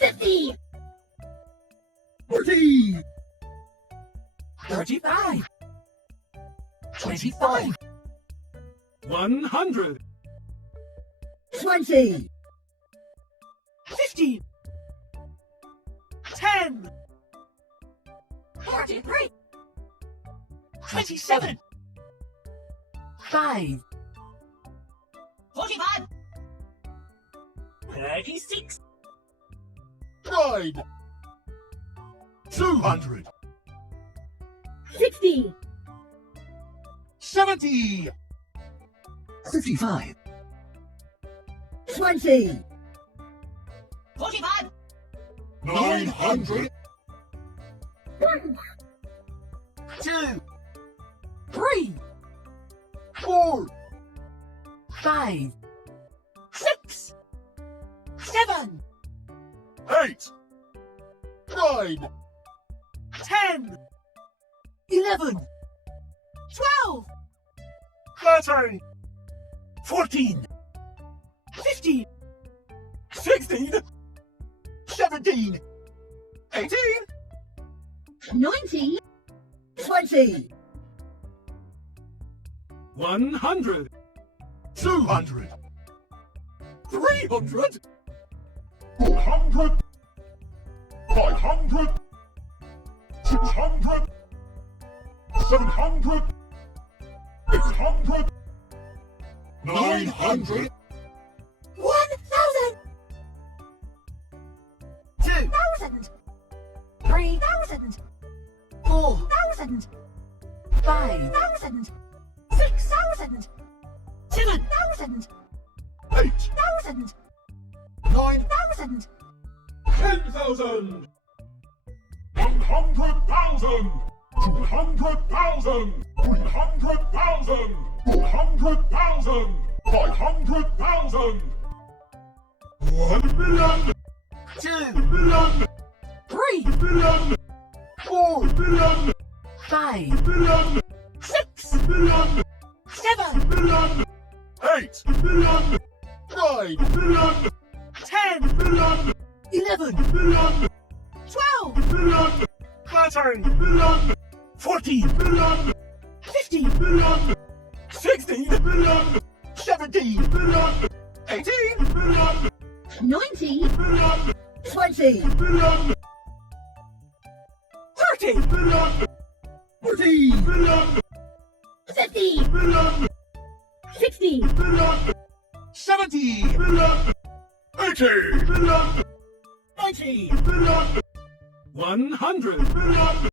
50, 40, 35, 25, 100, 20, 15, 10, 43, 27, 5, 45, 36, 9, 200, 60, 70, 55, 20, 45, 900, 1, 2, 3, 4, 5, 6, 7, 8, 9, 10, 11, 12, 13, 14, 15, 16, 17, 18, 90, 20, 100, 200, 300, 400, 500, 600, 700, 800, 900, 1,000, 2,000, 3,000, 4,000, 5,000, 6,000, 7,000, 8,000, 8,000, 9,000, 9,000, 10,000, 100,000, 200,000, 300,000, 400,000, 500,000, 1 million, 2, million, 3, million, 4 million, 5, million, 6, million, 7, million, 8 million, 9 million, 10, million, 11, million, 12, million, 13 million, 14, million, 15, million, 16, million, 17, million, 18, million, 90, million, 20, million, 30, million, 40, million, 50, million, 60, million, 70, million, 80 million, 90, million, 100 million,